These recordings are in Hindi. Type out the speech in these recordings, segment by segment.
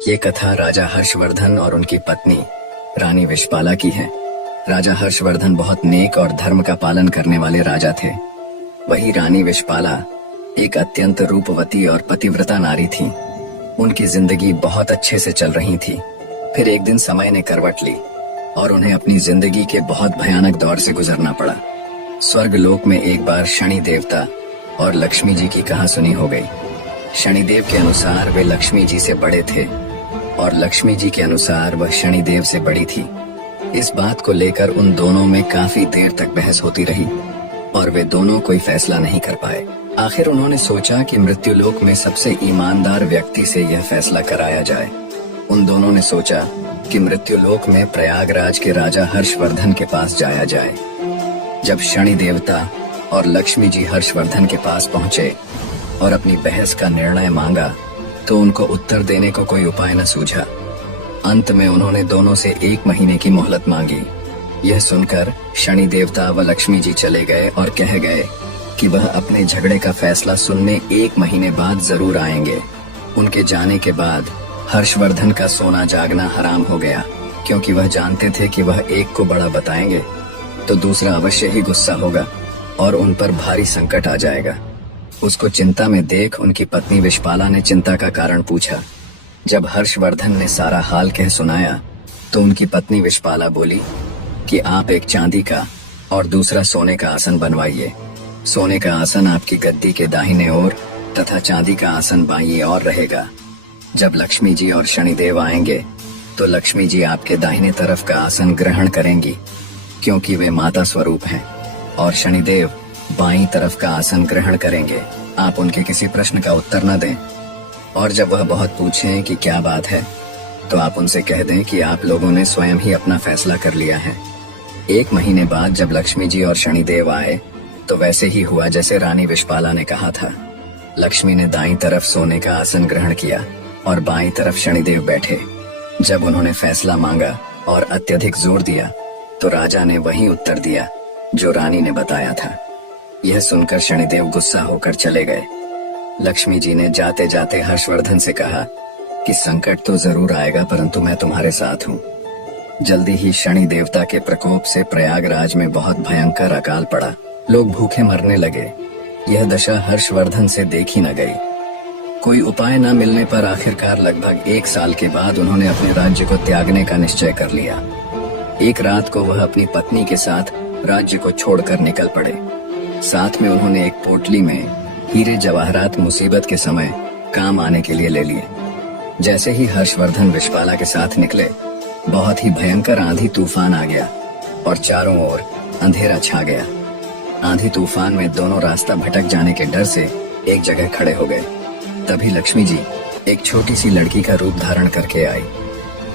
ये कथा राजा हर्षवर्धन और उनकी पत्नी रानी विशपाला की है। राजा हर्षवर्धन बहुत नेक और धर्म का पालन करने वाले राजा थे। वही रानी विशपाला एक अत्यंत रूपवती और पतिव्रता नारी थी। उनकी जिंदगी बहुत अच्छे से चल रही थी। फिर एक दिन समय ने करवट ली और उन्हें अपनी जिंदगी के बहुत भयानक दौर से गुजरना पड़ा। स्वर्ग लोक में एक बार शनि देवता और लक्ष्मी जी की कहासुनी हो गई। शनिदेव के अनुसार वे लक्ष्मी जी से बड़े थे और लक्ष्मी जी के अनुसार वह शनिदेव से बड़ी थी। इस बात को लेकर उन दोनों में काफी देर तक बहस होती रही और वे दोनों कोई फैसला नहीं कर पाए। आखिर उन्होंने सोचा कि मृत्युलोक में सबसे ईमानदार व्यक्ति से यह फैसला कराया जाए। उन दोनों ने सोचा कि मृत्युलोक में प्रयागराज के राजा हर्षवर्धन के पास जाया जाए। जब शनि देवता और लक्ष्मी जी हर्षवर्धन के पास पहुंचे और अपनी बहस का निर्णय मांगा तो उनको उत्तर देने को कोई उपाय न सूझा। अंत में उन्होंने दोनों से 1 महीने की मोहलत मांगी। यह सुनकर शनि देवता व लक्ष्मी जी चले गए और कह गए कि वह अपने झगड़े का फैसला सुनने 1 महीने बाद जरूर आएंगे। उनके जाने के बाद हर्षवर्धन का सोना जागना हराम हो गया, क्योंकि वह जानते थे कि वह एक को बड़ा बताएंगे तो दूसरा अवश्य ही गुस्सा होगा और उन पर भारी संकट आ जाएगा। उसको चिंता में देख उनकी पत्नी विशपाला ने चिंता का कारण पूछा। जब हर्षवर्धन ने सारा हाल कह सुनाया तो उनकी पत्नी विशपाला बोली कि आप एक चांदी का और दूसरा सोने का आसन बनवाइए। सोने का आसन आपकी गद्दी के दाहिने ओर तथा चांदी का आसन बाईं ओर रहेगा। जब लक्ष्मी जी और शनिदेव आएंगे तो लक्ष्मी जी आपके दाहिने तरफ का आसन ग्रहण करेंगी, क्योंकि वे माता स्वरूप हैं, और शनिदेव बाईं तरफ का आसन ग्रहण करेंगे। आप उनके किसी प्रश्न का उत्तर न दें, और जब वह बहुत पूछें कि क्या बात है तो आप उनसे कह दें कि आप लोगों ने स्वयं ही अपना फैसला कर लिया है। 1 महीने बाद जब लक्ष्मी जी और शनिदेव आए तो वैसे ही हुआ जैसे रानी विशपाला ने कहा था। लक्ष्मी ने दाईं तरफ सोने का आसन ग्रहण किया और बाईं तरफ शनिदेव बैठे। जब उन्होंने फैसला मांगा और अत्यधिक जोर दिया तो राजा ने वही उत्तर दिया जो रानी ने बताया था। यह सुनकर शनिदेव गुस्सा होकर चले गए। लक्ष्मी जी ने जाते जाते हर्षवर्धन से कहा कि संकट तो जरूर आएगा, परंतु मैं तुम्हारे साथ हूँ। जल्दी ही शनि देवता के प्रकोप से प्रयागराज में बहुत भयंकर अकाल पड़ा। लोग भूखे मरने लगे। यह दशा हर्षवर्धन से देखी न गई। कोई उपाय न मिलने पर आखिरकार लगभग 1 साल के बाद उन्होंने अपने राज्य को त्यागने का निश्चय कर लिया। एक रात को वह अपनी पत्नी के साथ राज्य को छोड़कर निकल पड़े। साथ में उन्होंने एक पोटली में हीरे जवाहरात मुसीबत के समय काम आने के लिए ले लिए। जैसे ही हर्षवर्धन विशपाला के साथ निकले, बहुत ही भयंकर आंधी तूफान आ गया और चारों ओर अंधेरा छा गया। आंधी तूफान में दोनों रास्ता भटक जाने के डर से एक जगह खड़े हो गए। तभी लक्ष्मी जी एक छोटी सी लड़की का रूप धारण करके आई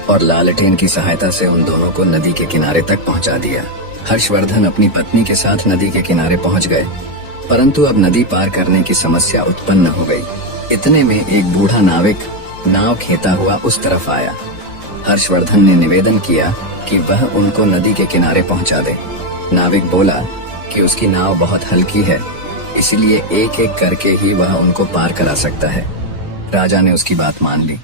और लालटेन की सहायता से उन दोनों को नदी के किनारे तक पहुंचा दिया। हर्षवर्धन अपनी पत्नी के साथ नदी के किनारे पहुंच गए, परंतु अब नदी पार करने की समस्या उत्पन्न हो गई। इतने में एक बूढ़ा नाविक नाव खेता हुआ उस तरफ आया। हर्षवर्धन ने निवेदन किया कि वह उनको नदी के किनारे पहुंचा दे। नाविक बोला कि उसकी नाव बहुत हल्की है, इसलिए एक एक करके ही वह उनको पार करा सकता है। राजा ने उसकी बात मान ली।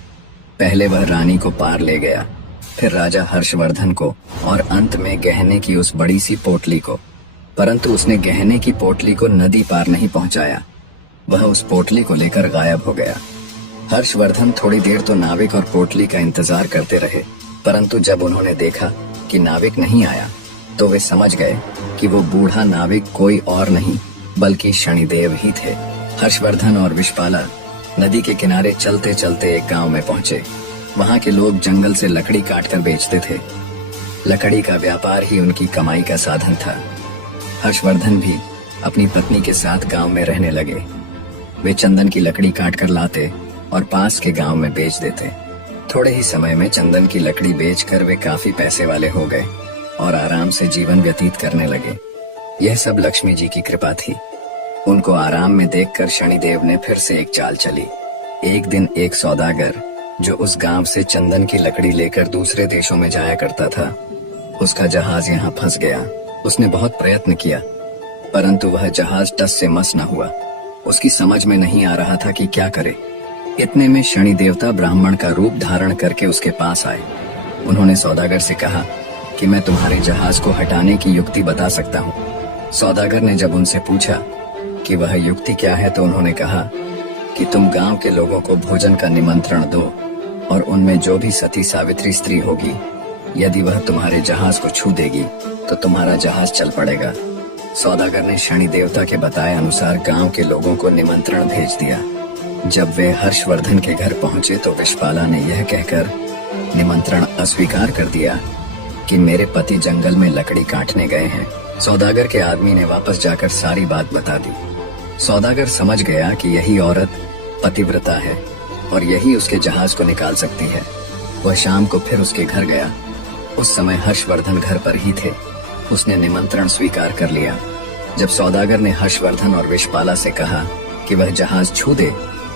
पहले वह रानी को पार ले गया, फिर राजा हर्षवर्धन को और अंत में गहने की उस बड़ी सी पोटली को। परंतु उसने गहने की पोटली को नदी पार नहीं पहुंचाया। वह उस पोटली को लेकर गायब हो गया। हर्षवर्धन थोड़ी देर तो नाविक और पोटली का इंतजार करते रहे, परंतु जब उन्होंने देखा कि नाविक नहीं आया तो वे समझ गए कि वो बूढ़ा नाविक कोई और नहीं बल्कि शनिदेव ही थे। हर्षवर्धन और विशपाला नदी के किनारे चलते चलते एक गांव में पहुंचे। वहां के लोग जंगल से लकड़ी काटकर बेचते थे। लकड़ी का व्यापार ही उनकी कमाई का साधन था। हर्षवर्धन भी अपनी पत्नी के साथ गांव में रहने लगे। वे चंदन की लकड़ी काटकर लाते और पास के गांव में बेच देते। थोड़े ही समय में चंदन की लकड़ी बेचकर वे काफी पैसे वाले हो गए और आराम से जीवन व्यतीत करने लगे। यह सब लक्ष्मी जी की कृपा थी। उनको आराम में देखकर शनिदेव ने फिर से एक चाल चली। एक दिन एक सौदागर जो उस गांव से चंदन की लकड़ी लेकर दूसरे देशों में जाया करता था, उसका जहाज यहाँ फंस गया। उसने बहुत प्रयत्न किया, परंतु वह जहाज टस से मस न हुआ। उसकी समझ में नहीं आ रहा था कि क्या करे। इतने में शनि देवता ब्राह्मण का रूप धारण करके उसके पास आए। उन्होंने सौदागर से कहा कि मैं तुम्हारे जहाज को हटाने की युक्ति बता सकता हूँ। सौदागर ने जब उनसे पूछा कि वह युक्ति क्या है तो उन्होंने कहा कि तुम गांव के लोगों को भोजन का निमंत्रण दो और उनमें जो भी सती सावित्री स्त्री होगी, यदि वह तुम्हारे जहाज को छू देगी तो तुम्हारा जहाज चल पड़ेगा। सौदागर ने शनि देवता के बताए अनुसार गांव के लोगों को निमंत्रण भेज दिया। जब वे हर्षवर्धन के घर पहुंचे तो विश्वपाला ने यह कहकर निमंत्रण अस्वीकार कर दिया कि मेरे पति जंगल में लकड़ी काटने गए हैं। सौदागर के आदमी ने वापस जाकर सारी बात बता दी। सौदागर समझ गया कि यही औरत पतिव्रता है और यही उसके जहाज को निकाल सकती है। वह शाम को फिर उसके घर गया। उस समय हर्षवर्धन घर पर ही थे। उसने निमंत्रण स्वीकार कर लिया। जब सौदागर ने हर्षवर्धन और विश्वपाला से कहा कि वह जहाज छू दे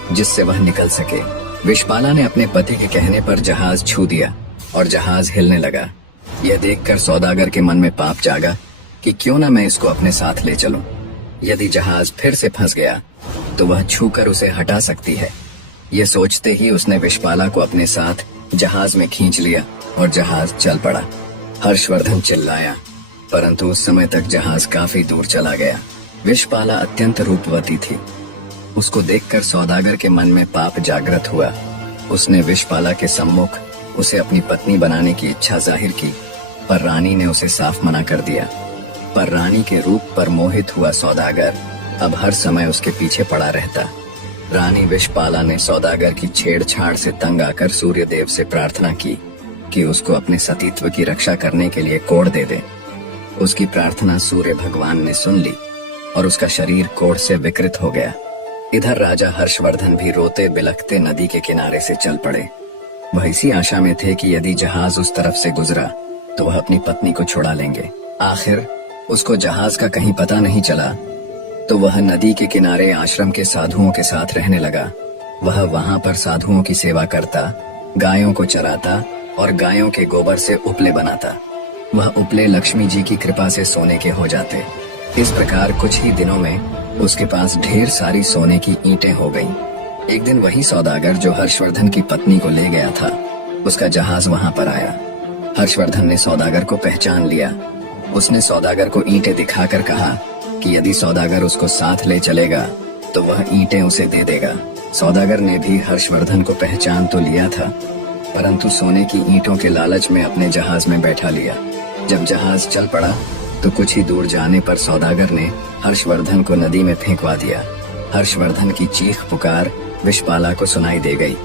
जिससे वह निकल सके, विश्वपाला ने अपने पति के कहने पर जहाज छू दिया और जहाज हिलने लगा। यह देखकर सौदागर के मन में पाप जागा कि क्यों न मैं इसको अपने साथ ले चलूं। यदि जहाज फिर से फंस गया तो वह छूकर उसे हटा सकती है। ये सोचते ही उसने विश्वपाला को अपने साथ जहाज में खींच लिया और जहाज चल पड़ा। हर्षवर्धन चिल्लाया, परंतु उस समय तक जहाज काफी दूर चला गया। विश्वपाला अत्यंत रूपवती थी। उसको देखकर सौदागर के मन में पाप जागृत हुआ। उसने विश्वपाला के सम्मुख उसे अपनी पत्नी बनाने की इच्छा जाहिर की, पर रानी ने उसे साफ मना कर दिया। पर रानी के रूप पर मोहित हुआ सौदागर अब हर समय उसके पीछे पड़ा रहता। रानी विश्वपाला ने सौदागर की छेड़छाड़ से तंग आकर सूर्यदेव से प्रार्थना की कि उसको अपने सतीत्व की रक्षा करने के लिए कोढ़ दे दे। उसकी प्रार्थना सूर्य भगवान ने सुन ली और उसका शरीर कोढ़ से विकृत हो गया। इधर राजा हर्षवर्धन भी रोते बिलखते नदी के किनारे से चल पड़े। वह इसी आशा में थे कि यदि जहाज उस तरफ से गुजरा तो वह अपनी पत्नी को छुड़ा लेंगे। आखिर उसको जहाज का कहीं पता नहीं चला तो वह नदी के किनारे आश्रम के साधुओं के साथ रहने लगा। वह वहां पर साधुओं की सेवा करता, गायों को चराता और गायों के गोबर से उपले बनाता। वह उपले लक्ष्मी जी की कृपा से सोने के हो जाते। इस प्रकार कुछ ही दिनों में उसके पास ढेर सारी सोने की ईंटें हो गईं। एक दिन वही सौदागर जो हर्षवर्धन की पत्नी को ले गया था, उसका जहाज वहां पर आया। हर्षवर्धन ने सौदागर को पहचान लिया। उसने सौदागर को ईंटें दिखाकर कहा कि यदि सौदागर उसको साथ ले चलेगा तो वह ईंटें उसे दे देगा। सौदागर ने भी हर्षवर्धन को पहचान तो लिया था, परंतु सोने की ईंटों के लालच में अपने जहाज में बैठा लिया। जब जहाज चल पड़ा तो कुछ ही दूर जाने पर सौदागर ने हर्षवर्धन को नदी में फेंकवा दिया। हर्षवर्धन की चीख पुकार विश्वपाला को सुनाई दे गई।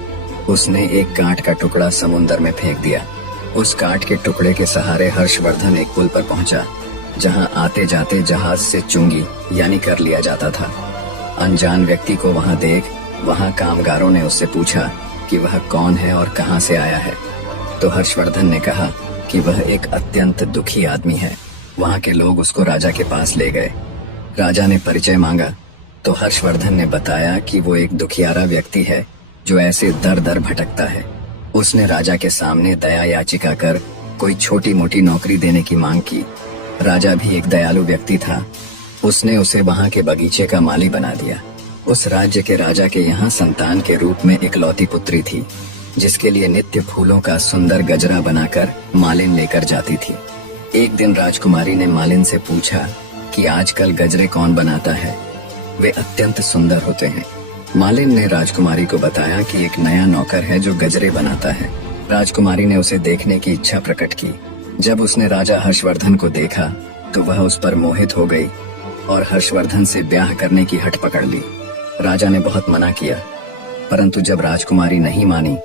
उसने एक काठ का टुकड़ा समुद्र में फेंक दिया। उस काठ के टुकड़े के सहारे हर्षवर्धन एक पुल पर पहुंचा, जहां आते जाते जहाज से चुंगी यानी कर लिया जाता था। अनजान व्यक्ति को वहां देख वहां कामगारों ने उससे पूछा कि वह कौन है और कहां से आया है। तो हर्षवर्धन ने कहा कि वह एक अत्यंत दुखी आदमी है। वहां के लोग उसको राजा के पास ले गए। राजा ने परिचय मांगा तो हर्षवर्धन ने बताया कि वो एक दुखियारा व्यक्ति है जो ऐसे दर दर भटकता है। उसने राजा के सामने दया याचिका कर कोई छोटी मोटी नौकरी देने की मांग की। राजा भी एक दयालु व्यक्ति था। उसने उसे वहां के बगीचे का माली बना दिया। उस राज्य के राजा के यहाँ संतान के रूप में इकलौती पुत्री थी, जिसके लिए नित्य फूलों का सुंदर गजरा बनाकर मालिन लेकर जाती थी। एक दिन राजकुमारी ने मालिन से पूछा कि आजकल गजरे कौन बनाता है, वे अत्यंत सुंदर होते हैं। मालिन ने राजकुमारी को बताया कि एक नया नौकर है जो गजरे बनाता है। राजकुमारी ने उसे देखने की इच्छा प्रकट की। जब उसने राजा हर्षवर्धन को देखा तो वह उस पर मोहित हो गई और हर्षवर्धन से ब्याह करने की हट पकड़ ली। राजा ने बहुत मना किया, परंतु जब राजकुमारी नहीं मानी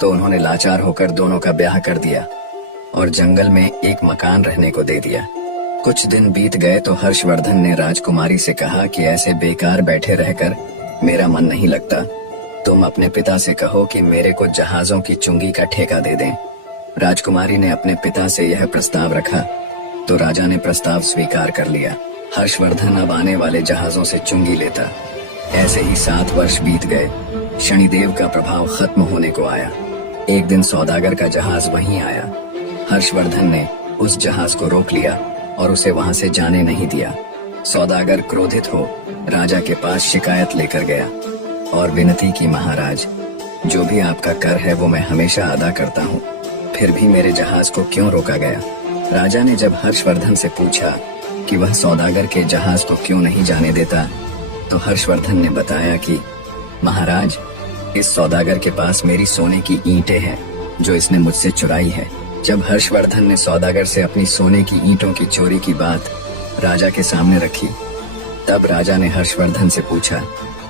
तो उन्होंने लाचार होकर दोनों का ब्याह कर दिया और जंगल में एक मकान रहने को दे दिया। कुछ दिन बीत गए तो हर्षवर्धन ने राजकुमारी से कहा कि ऐसे बेकार बैठे रहकर मेरा मन नहीं लगता। तुम अपने पिता से कहो कि मेरे को जहाजों की चुंगी का ठेका दे दें। राजकुमारी ने अपने पिता से यह प्रस्ताव रखा तो राजा ने प्रस्ताव स्वीकार कर लिया। हर्षवर्धन अब आने वाले जहाजों से चुंगी लेता। ऐसे ही 7 वर्ष बीत गए। शनिदेव का प्रभाव खत्म होने को आया। एक दिन सौदागर का जहाज वहीं आया। हर्षवर्धन ने उस जहाज को रोक लिया और उसे वहां से जाने नहीं दिया। सौदागर क्रोधित हो राजा के पास शिकायत लेकर गया और विनती की, महाराज जो भी आपका कर है वो मैं हमेशा अदा करता हूँ, फिर भी मेरे जहाज को क्यों रोका गया? राजा ने जब हर्षवर्धन से पूछा कि वह सौदागर के जहाज को क्यों नहीं जाने देता, तो हर्षवर्धन ने बताया कि महाराज, इस सौदागर के पास मेरी सोने की ईंटें हैं जो इसने मुझसे चुराई है। जब हर्षवर्धन ने सौदागर से अपनी सोने की ईंटों की चोरी की बात राजा के सामने रखी, तब राजा ने हर्षवर्धन से पूछा,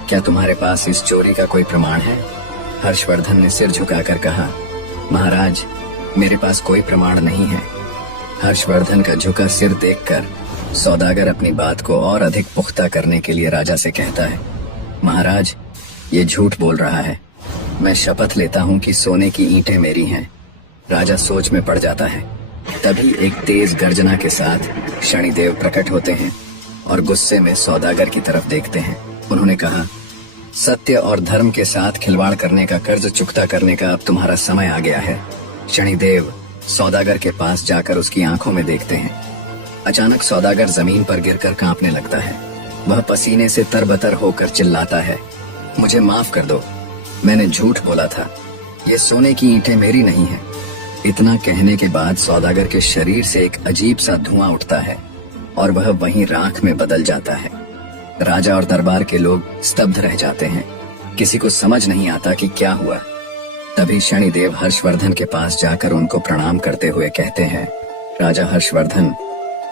क्या तुम्हारे पास इस चोरी का कोई प्रमाण है? हर्षवर्धन ने सिर झुकाकर कहा, महाराज, मेरे पास कोई प्रमाण नहीं है। हर्षवर्धन का झुका सिर देखकर सौदागर अपनी बात को और अधिक पुख्ता करने के लिए राजा से कहता है, महाराज, ये झूठ बोल रहा है। मैं शपथ लेता हूँ कि सोने की ईंटें मेरी हैं। राजा सोच में पड़ जाता है। तभी एक तेज गर्जना के साथ शनिदेव प्रकट होते हैं और गुस्से में सौदागर की तरफ देखते हैं। उन्होंने कहा, सत्य और धर्म के साथ खिलवाड़ करने का कर्ज चुकता करने का अब तुम्हारा समय आ गया है। शनिदेव सौदागर के पास जाकर उसकी आंखों में देखते हैं। अचानक सौदागर जमीन पर गिरकर कांपने लगता है। वह पसीने से तरबतर होकर चिल्लाता है, मुझे माफ कर दो, मैंने झूठ बोला था। ये सोने की ईंटें मेरी नहीं हैं। इतना कहने के बाद सौदागर के शरीर से एक अजीब सा धुआं उठता है और वह वहीं राख में बदल जाता है। राजा और दरबार के लोग स्तब्ध रह जाते हैं। किसी को समझ नहीं आता कि क्या हुआ। तभी शनिदेव हर्षवर्धन के पास जाकर उनको प्रणाम करते हुए कहते हैं, राजा हर्षवर्धन,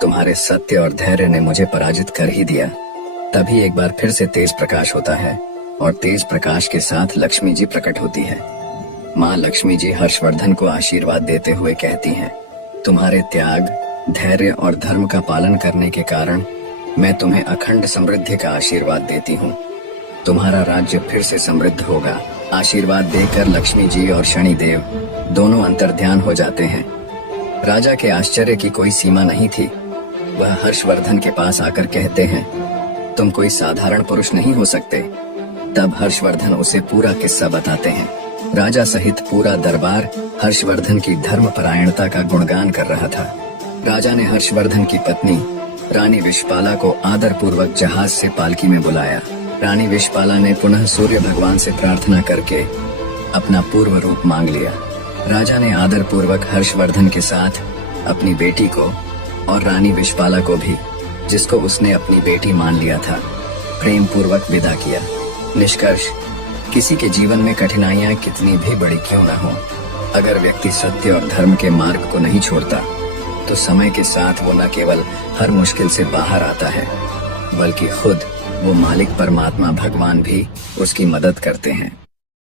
तुम्हारे सत्य और धैर्य ने मुझे पराजित कर ही दिया। तभी एक बार फिर से तेज प्रकाश होता है और तेज प्रकाश के साथ लक्ष्मी जी प्रकट होती है। माँ लक्ष्मी जी हर्षवर्धन को आशीर्वाद देते हुए कहती हैं, तुम्हारे त्याग, धैर्य और धर्म का पालन करने के कारण मैं तुम्हें अखंड समृद्धि का आशीर्वाद देती हूँ। तुम्हारा राज्य फिर से समृद्ध होगा। आशीर्वाद देकर लक्ष्मी जी और शनिदेव दोनों अंतर्ध्यान हो जाते हैं। राजा के आश्चर्य की कोई सीमा नहीं थी। वह हर्षवर्धन के पास आकर कहते हैं, तुम कोई साधारण पुरुष नहीं हो सकते। तब हर्षवर्धन उसे पूरा किस्सा बताते हैं। राजा सहित पूरा दरबार हर्षवर्धन की धर्मपरायणता का गुणगान कर रहा था। राजा ने हर्षवर्धन की पत्नी रानी विश्वपाला को आदर पूर्वक जहाज से पालकी में बुलाया। रानी विश्वपाला ने पुनः सूर्य भगवान से प्रार्थना करके अपना पूर्व रूप मांग लिया। राजा ने आदर पूर्वक हर्षवर्धन के साथ अपनी बेटी को और रानी विश्वपाला को भी, जिसको उसने अपनी बेटी मान लिया था, प्रेम पूर्वक विदा किया। निष्कर्ष, किसी के जीवन में कठिनाइयां कितनी भी बड़ी क्यों न हो, अगर व्यक्ति सत्य और धर्म के मार्ग को नहीं छोड़ता तो समय के साथ वो न केवल हर मुश्किल से बाहर आता है, बल्कि खुद वो मालिक परमात्मा भगवान भी उसकी मदद करते हैं।